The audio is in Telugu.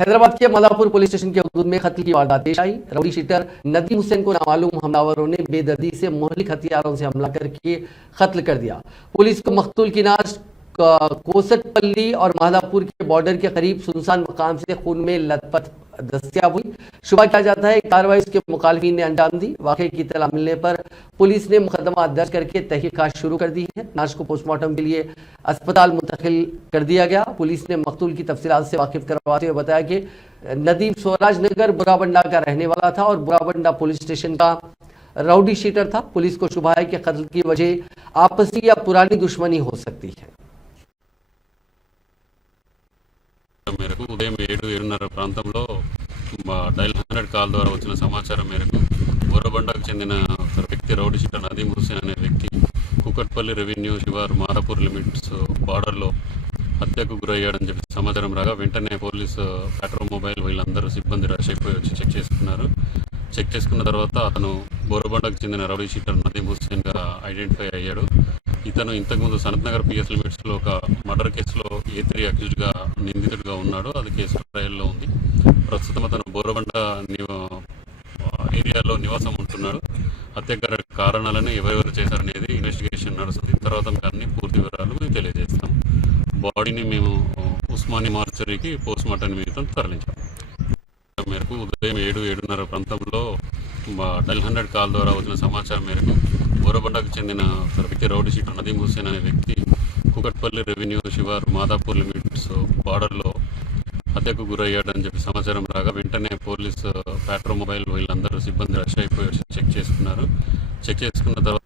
हैदराबाद के मदापुर पुलिस स्टेशन के हदूद में कत्ल की वारदात पेश आई। राउडी शीटर नदीम हुसैन को नामालूम हमलावरों ने बेदर्दी से मोहलिक हथियारों से हमला करके कत्ल कर दिया। पुलिस को मकतूल की नाश कोसटपल्ली और माधापुर के बॉर्डर के करीब सुनसान मकाम से खून में लथपथ दस्तयाब हुई। शुबा किया जाता है कार्रवाई उसके मुखालिफिन ने अंजाम दी। वाक़े की इत्तला मिलने पर पुलिस ने मुकदमा दर्ज करके तहकीकात शुरू कर दी है। नाश को पोस्टमार्टम के लिए अस्पताल मुंतकिल कर दिया गया। पुलिस ने मकतूल की तफसीलात से वाकिफ करवाते हुए बताया कि नदीम स्वराज नगर बुराबंडा का रहने वाला था और बुराबंडा पुलिस स्टेशन का राउडी शीटर था। पुलिस को शुबा है कि कत्ल की वजह आपसी या पुरानी दुश्मनी हो सकती है। మేరకు ఉదయం 7-7:30 ప్రాంతంలో డైల్ 100 కాల్ ద్వారా వచ్చిన సమాచారం మేరకు బోరబండకు చెందిన ఒక వ్యక్తి రౌడీ షీటర్ నదీం హుసేన్ అనే వ్యక్తి కుకట్పల్లి రెవెన్యూ శివారు మాదాపూర్ లిమిట్స్ బార్డర్లో హత్యకు గురయ్యాడని చెప్పి సమాచారం రాగా వెంటనే పోలీసు పెట్రోల్ మొబైల్ వీళ్ళందరూ సిబ్బంది రష్ అయిపోయి వచ్చి చెక్ చేసుకున్నారు. చెక్ చేసుకున్న తర్వాత అతను బోరబండకు చెందిన రౌడీ షీటర్ నదీం హుసేన్గా ఐడెంటిఫై అయ్యాడు. ఇతను ఇంతకుముందు సనత్ నగర్ పిఎస్ లిమిట్స్లో ఒక మర్డర్ కేసులో A3 అక్యూజ్డ్గా నిందితుడిగా ఉన్నాడు. అది కేసు ట్రయల్లో ఉంది. ప్రస్తుతం అతను బోరబండ ఏరియాలో నివాసం ఉంటున్నాడు. హత్యకర కారణాలను ఎవరెవరు చేశారనేది ఇన్వెస్టిగేషన్ నడుస్తుంది. తర్వాత మీకు అన్ని పూర్తి వివరాలు మేము తెలియజేస్తాం. బాడీని మేము ఉస్మానియా మార్చరీకి పోస్ట్మార్టం నిమిత్తం తరలించాం. మేరకు ఉదయం 7-7:30 ప్రాంతంలో డైల్ 100 కాల్ ద్వారా వచ్చిన సమాచారం మేరకు బోరబండకు చెందిన ఒక వ్యక్తి రౌడీ షీటర్ నదీం హుసేన్ అనే వ్యక్తి కుకట్పల్లి రెవెన్యూ శివారు మాదాపూర్ లిమిట్స్ బార్డర్లో హత్యకు గురయ్యాడని చెప్పి సమాచారం రాగా వెంటనే పోలీసు పెట్రోల్ మొబైల్ వీళ్ళందరూ సిబ్బంది రష్ అయిపోయి వచ్చి చెక్ చేసుకున్నారు. చెక్ చేసుకున్న తర్వాత